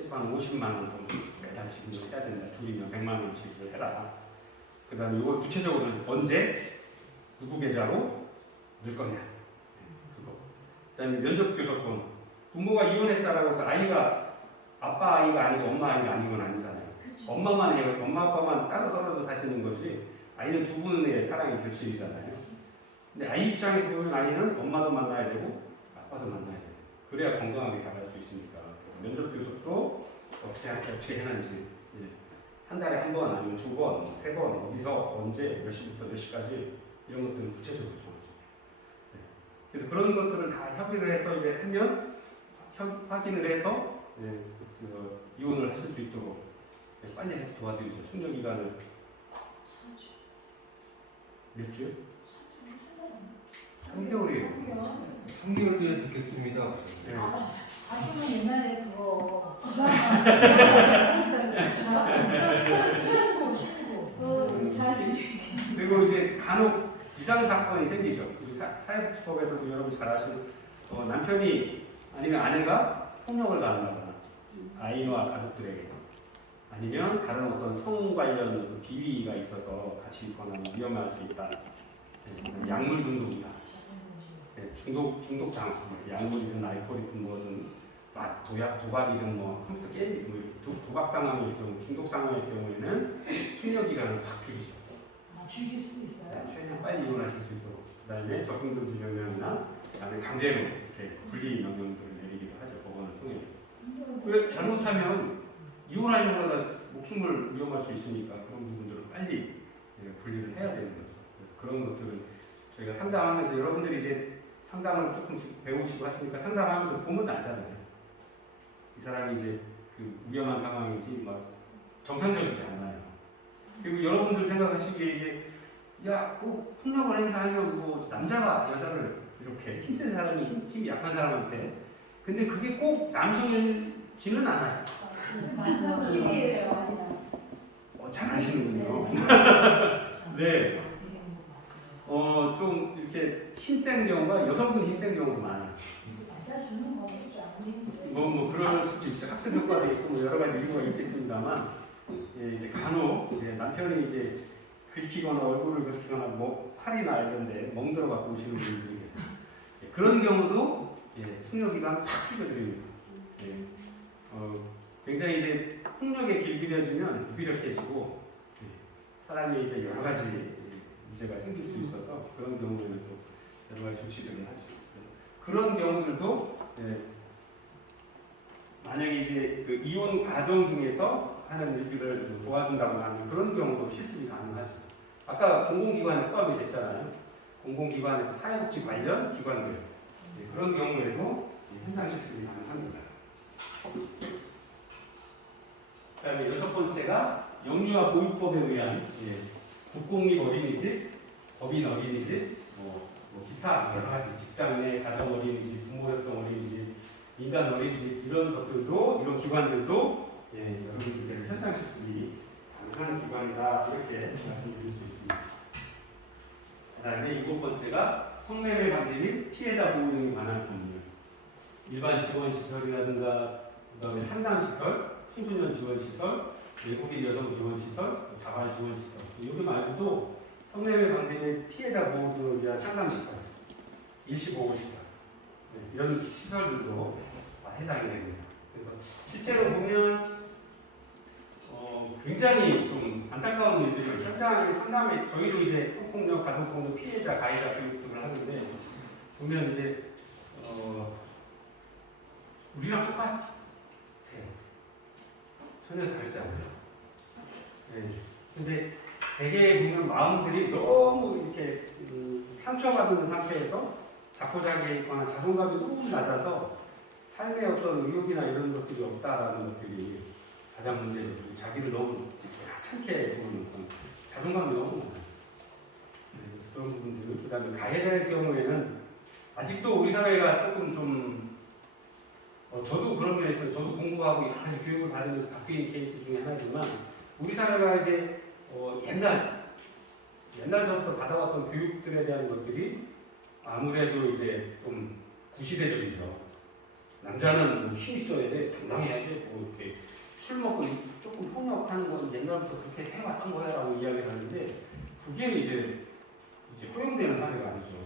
최소한 50만 원 정도 매달씩 해야 된다. 둘이면 100만 원씩을 해라. 그 다음에 이걸 구체적으로 언제 누구 계좌로 넣을 거냐. 그거. 그 다음에 면접 교섭권. 부모가 이혼했다라고 해서 아이가 아빠 아이가 아니고 엄마 아이가 아닌 건 아니잖아요. 그쵸. 엄마만 해요. 엄마 아빠만 따로 떨어져 사시는 거지. 아이는 두 분의 사랑의 결실이잖아요. 근데 아이 입장에서 보면 아이는 엄마도 만나야 되고 아빠도 만나야 돼요. 그래야 건강하게 자랄 수 있으니까. 면접 교섭도 어떻게 해놨는지 한 달에 한 번 아니면 두 번, 세 번 어디서 언제 몇 시부터 몇 시까지 이런 것들은 구체적으로 정하죠. 네. 그래서 그런 것들을 다 협의를 해서 이제 하면 확인을 해서 이혼을 하실 수 있도록 빨리 해서 도와드리죠. 숙려 기간을 4주. 몇 주? 3개월이에요. 3개월 뒤에 뵙겠습니다. 네. 아주는 옛날에 그거 신고 사실 그리고 이제 간혹 이상 사건이 생기죠. 우리 사회복지법에서도 여러분 잘 아시는 남편이 아니면 아내가 폭력을 가한다거나 아이와 가족들에게 아니면 다른 어떤 성 관련 비위가 있어서 같이 있거나 위험할 수 있다. 약물 중독이다. 중독상 약물이든 알코올이든 뭐든 도박이든 뭐 컴퓨터 게임이든 뭐 도박 상황일 경우 중독 상황일 경우에는 숙려 기간을 확 줄이죠. 주실 수 있어요? 최대한 빨리 이혼하실 수 있도록. 그다음에 적금금지 명령이나 그다음에 강제로 이렇게 분리 명령들을 내리기도 하죠. 법원을 통해서. 왜 잘못하면 이혼하려고 하다 목숨을 위험할 수 있으니까 그런 부분들을 빨리 분리를 해야 되는 거죠. 그래서 그런 것들은 저희가 상담하면서 여러분들이 이제 상담을 조금씩 배우시고 하시니까 상담하면서 보면 알잖아요. 이 사람이 이제 그 위험한 상황이지 막 정상적이지 않아요. 그리고 여러분들 생각하시기에 이제 꼭 폭력을 행사하려고 뭐 남자가 여자를 이렇게 힘센 사람이 힘이 약한 사람한테 근데 그게 꼭 남성이지는 않아요. 맞아. 힘이에요. 잘하시는군요. 네. 좀 이렇게 힘센 경우가 여성분 힘센 경우도 많아요. 맞아주는 거겠죠. 뭐 그럴 수도 있죠. 학습 효과도 있고 뭐 여러 가지 이유가 있겠습니다만 이제 간혹 남편이 이제 긁히거나 얼굴을 긁히거나 뭐 팔이나 이런데 멍들어갖고 오시는 분들이 계세요. 그런 경우도 숙려 기간 팍 줄여드립니다. 굉장히 이제 폭력에 길들여지면 무기력해지고 사람이 이제 여러 가지 문제가 생길 수 있어서 그런 경우에는 또 여러 가지 조치들을 하죠. 그런 경우들도 만약에 이제 그 이혼 과정 중에서 하는 일들을 도와준다고 하는 그런 경우도 실습이 가능하죠. 아까 공공기관에 포함이 됐잖아요. 공공기관에서 사회복지 관련 기관들 그런 경우에도 현장 실습이 가능합니다. 그다음에 6번째가 영유아 보육법에 의한 국공립 어린이집, 법인 어린이집, 뭐 기타 여러 가지 직장 내 가정 어린이집, 부모협동 어린이집, 인간 어린이집 이런 것들도 이런 기관들도 여러분들께는 현장 실습이 가능한 기관이다 이렇게 말씀드릴 수 있습니다. 그다음에 7번째가 성매매 방지 및 피해자 보호 등에 관한 법률. 일반 지원 시설이라든가 그다음에 상담 시설, 청소년 지원 시설, 외국인 여성 지원 시설, 자발 지원 시설. 여기 말고도 성매매 방지 및 피해자 보호 등을 위한 상담 시설, 일시보호 시설 이런 시설들도 해당이 됩니다. 그래서 실제로 보면 굉장히 좀 안타까운 일들이 현장의 상담에 저희도 이제 성폭력, 가족폭력 피해자 가해자 교육 등을 하는데 보면 이제 우리랑 똑같아요. 전혀 다르지 않아요. 근데 대개 보면 마음들이 너무 이렇게 상처받은 상태에서 자포자기에 있거나 자존감이 너무 낮아서 삶의 어떤 의욕이나 이런 것들이 없다라는 것들이 가장 문제죠. 자기를 너무 하찮게 보는 자존감이 너무 낮아요. 그런 부분들. 그다음에 가해자의 경우에는 아직도 우리 사회가 조금 좀 저도 그런 면에서 저도 공부하고 여러 가지 교육을 받으면서 바뀐 케이스 중에 하나지만 우리 사회가 이제 옛날서부터 받아왔던 교육들에 대한 것들이 아무래도 이제 좀 구시대적이죠. 남자는 뭐 힘 있어야 돼, 당당해야 돼, 뭐 이렇게 사업하는 건 옛날부터 그렇게 해왔던 거야라고 이야기를 하는데 그게 이제 허용되는 사례가 아니죠.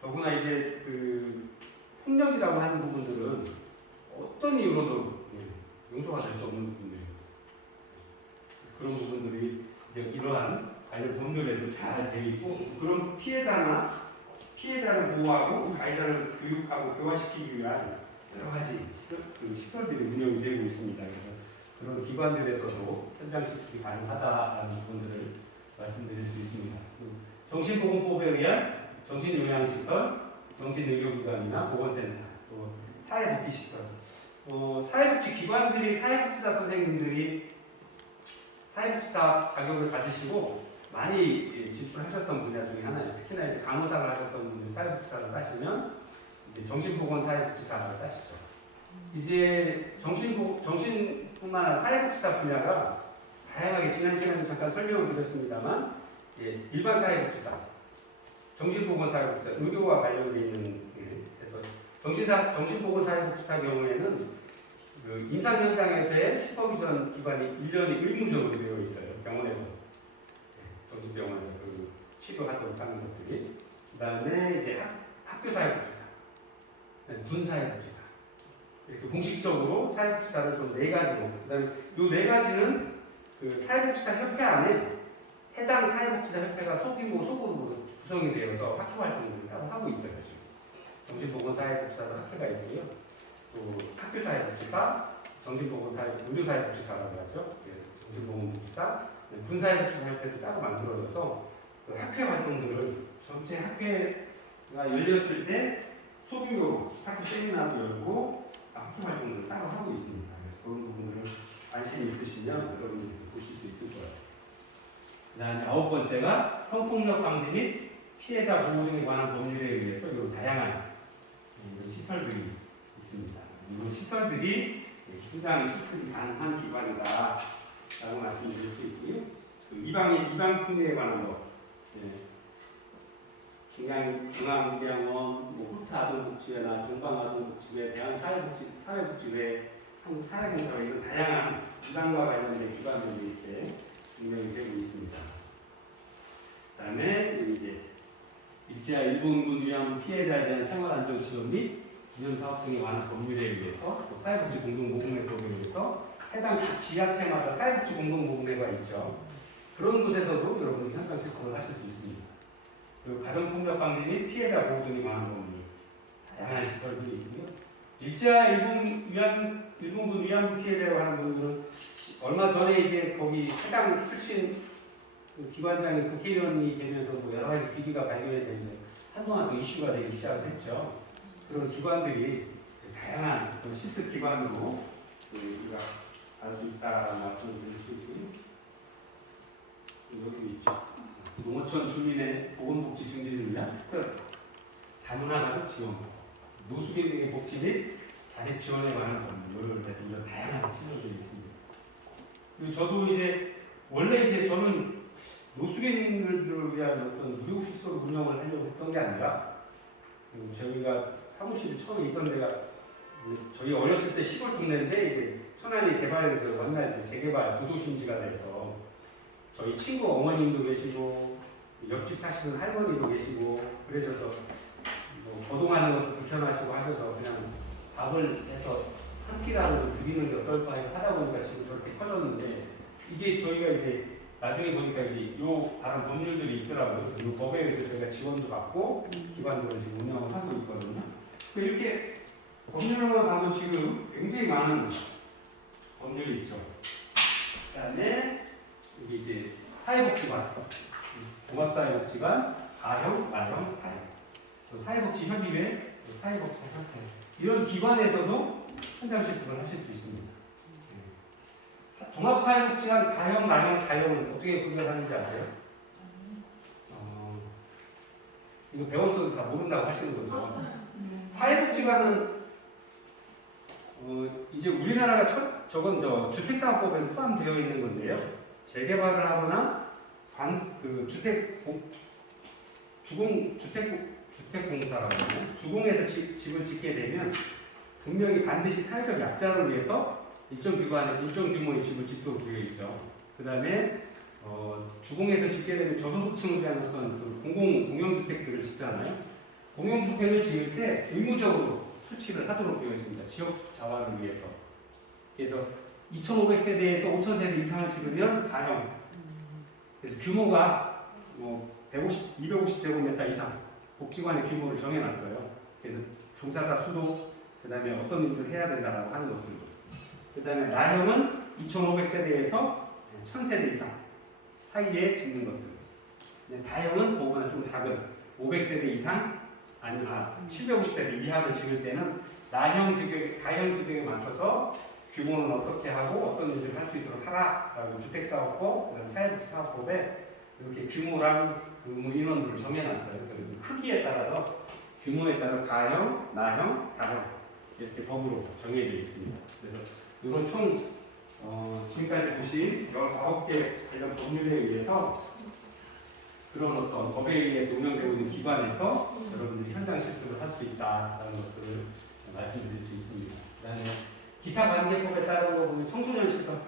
더구나 이제 그 폭력이라고 하는 부분들은 어떤 이유로도 용서가 될 수 없는 부분들이에요. 그런 부분들이 이제 이러한 관련 법률에도 잘 되어 있고 그런 피해자를 보호하고 가해자를 교육하고 교화시키기 위한 여러 가지 시설들이 운영이 되고 있습니다. 그래서 그런 기관들에서도 현장 실습이 가능하다라는 부분들을 말씀드릴 수 있습니다. 정신보건법에 의한 정신요양시설, 정신의료기관이나 보건센터, 또 사회복지시설, 사회복지기관들이 사회복지사 선생님들이 사회복지사 자격을 가지시고 많이 진출하셨던 분야 중에 하나예요. 특히나 이제 간호사를 하셨던 분들이 사회복지사를 따시면 이제 정신보건 사회복지사를 따시죠. 이제 정신뿐만 아니라 사회복지사 분야가 다양하게 지난 시간에 잠깐 설명을 드렸습니다만 일반 사회복지사, 정신보건 사회복지사, 의료와 관련되어 있는 그래서 정신보건 사회복지사 경우에는 그 임상 현장에서의 슈퍼비전 기관이 1년이 의무적으로 되어 있어요. 병원에서 정신병원에서 그 치료 활동을 하는 것들이 그다음에 이제 학교 사회복지사, 군 사회복지사 이렇게 공식적으로 사회복지사를 좀 4가지로 그다음에 요 4가지는 그 사회복지사 협회 안에 해당 사회복지사 협회가 소그룹으로 구성이 되어서 학교 활동들을 따로 하고 있어요. 지금 정신보건사회복지사도 학회가 있고요. 또 학교사회복지사, 의료사회복지사라고 하죠. 정신보건복지사, 군사회복지사 협회도 따로 만들어져서 그 학회 활동들을 전체 학회가 열렸을 때 소규모로 학교 세미나도 열고 학회 활동들을 따로 하고 있습니다. 그래서 그런 부분들을 관심이 있으시면 여러분들이 보실 수 있을 거예요. 그 다음에 9번째가 성폭력 방지 및 피해자 보호 등에 관한 법률에 의해서 이런 다양한 이런 시설들이 있습니다. 이런 시설들이 굉장히 실습이 가능한 기관이다라고 말씀드릴 수 있고요. 그 이방품에 관한 것, 중앙병원, 호타아동복지회나 동방아동복지회, 대한사회복지회, 한국사회공사회 이런 다양한 기관과 관련된 기관들이 이렇게 운영이 되고 있습니다. 그다음에 이제 일제와 일본군 위안부 피해자에 대한 생활안전 지원 및 기념사업 등에 관한 법률에 의해서 또 사회복지 공동모금회법에 의해서 해당 각 지자체마다 사회복지 공동모금회가 있죠. 그런 곳에서도 여러분이 현장 실습을 하실 수 있습니다. 그리고 가정폭력 방지 및 피해자 보호 등에 관한 법률 다양한 시설들이 있고요. 일제와 일본군 위안부 피해자에 관한 분들은 얼마 전에 이제 거기 해당 출신 기관장이 국회의원이 되면서 뭐 여러 가지 비리가 발견이 되는데 한동안 또 이슈가 되기 시작을 했죠. 그런 기관들이 다양한 실습 기관으로 우리가 알 수 있다라는 말씀을 드릴 수 있고요. 여기 있죠. 농어촌 주민의 보건복지 증진을 위한 특별 다문화 가족 지원, 노숙인 등의 복지 및 자립 지원에 관한 법률을 해서 이런 다양한 시설들이 있습니다. 그리고 저도 이제 원래 이제 저는 노숙인들을 위한 어떤 무료시설 운영을 하려고 했던 게 아니라 저희가 사무실이 처음에 있던 데가 저희 어렸을 때 시골 동네인데 이제 천안이 개발돼서 완전 재개발 구도심지가 돼서 저희 친구 어머님도 계시고 옆집 사시는 할머니도 계시고 그래서 뭐 거동하는 것도 불편하시고 하셔서 그냥 밥을 해서 한 끼라도 드리는 게 어떨까 해서 하다 보니까 지금 저렇게 커졌는데 이게 저희가 이제 나중에 보니까 이제 요 다른 법률들이 있더라고요. 이 법에 의해서 저희가 지원도 받고 기관들을 지금 운영을 하고 있거든요. 이렇게 법률만 봐도 지금 굉장히 많은 법률이 있죠. 그다음에 여기 이제 사회복지관, 종합사회복지관, 가형, 나형, 다형, 또 사회복지협의회, 또 사회복지협회 이런 기관에서도 현장 실습을 하실 수 있습니다. 종합사회복지관 가형, 나형, 다형은 어떻게 구별하는지 아세요? 이거 배웠어도 다 모른다고 하시는 거죠. 사회복지관은 이제 우리나라가 저건 주택사업법에 포함되어 있는 건데요. 재개발을 하거나 주택공사라고 하나요? 주공에서 집을 짓게 되면 분명히 반드시 사회적 약자를 위해서 일정 규모의 집을 짓도록 되어 있죠. 그 다음에 주공에서 짓게 되는 저소득층을 위한 어떤 그 공영주택들을 짓잖아요. 공영주택을 지을 때 의무적으로 설치를 하도록 되어 있습니다. 지역 자원을 위해서. 그래서 2,500세대에서 5,000세대 이상을 지으면 다형. 그래서 규모가 250제곱미터 이상 복지관의 규모를 정해놨어요. 그래서 종사자 수도, 그 다음에 어떤 일을 해야 된다라고 하는 것들도. 그 다음에 나형은 2,500세대에서 1,000세대 이상 사이에 짓는 것들. 다형은 그거보다 좀 작은 500세대 이상 아니면 750세대 이하를 지을 때는 다형 규격에 맞춰서 규모는 어떻게 하고 어떤 일을 할 수 있도록 하라라고 주택사업법, 사회복지사업법에 이렇게 규모랑 의무 인원들을 정해놨어요. 그래서 크기에 따라서 규모에 따라 가형, 나형, 다형 이렇게 법으로 정해져 있습니다. 그래서 이런 총 지금까지 보신 19개 관련 법률에 의해서 그런 어떤 법에 의해서 운영되고 있는 기관에서 여러분들이 현장 실습을 할 수 있다라는 것들을 말씀드릴 수 있습니다. 그다음에 기타 관계법에 따른 거 보면 청소년 시설,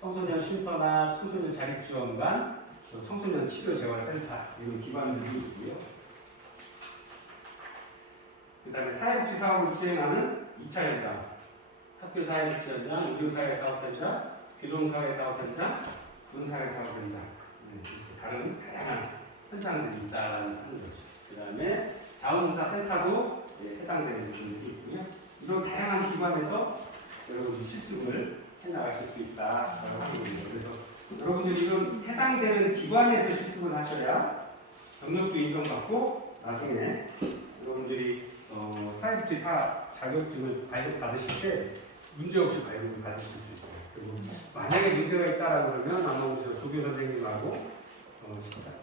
청소년 쉼터나 청소년 자립지원관, 청소년 치료재활센터 이런 기관들이 있고요. 그다음에 사회복지 사업을 수행하는 2차 현장, 학교사회복지 현장, 의료사회사업 현장, 교정사회사업 현장, 군사회사업 현장, 다른 다양한 현장들이 있다는 거죠. 그다음에 자원봉사센터도 해당되는 부분들이 있고요. 이런 다양한 기관에서 여러분이 실습을 해나가실 수 있다라고 합니다. 그래서 여러분들이 이런 해당되는 기관에서 실습을 하셔야 경력도 인정받고 나중에 여러분들이 사회복지사 자격증을 발급받으실 때 문제없이 발급을 받으실 수 있어요. 그리고 만약에 문제가 있다라고 그러면 아마 조교 선생님하고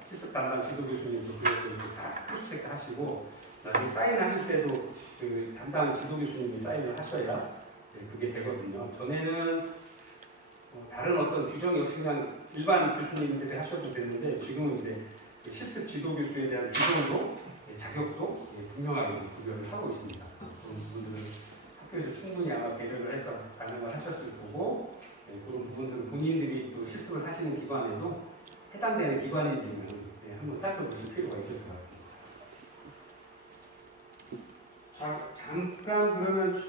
실습 담당 지도 교수님도 그것도 다 크로스 체크하시고 나중에 사인하실 때도 그 담당 지도 교수님이 사인을 하셔야 그게 되거든요. 전에는 다른 어떤 규정이 없이 그냥 일반 교수님들이 하셔도 되는데 지금은 이제 실습 지도 교수에 대한 규정도 자격도 분명하게 구별을 하고 있습니다. 그런 부분들은 학교에서 충분히 아마 배려를 해서 가능을 하셨을 거고 그런 부분들은 본인들이 또 실습을 하시는 기관에도 해당되는 기관인지는 한번 살펴보실 필요가 있을 것 같습니다. 자, 잠깐 그러면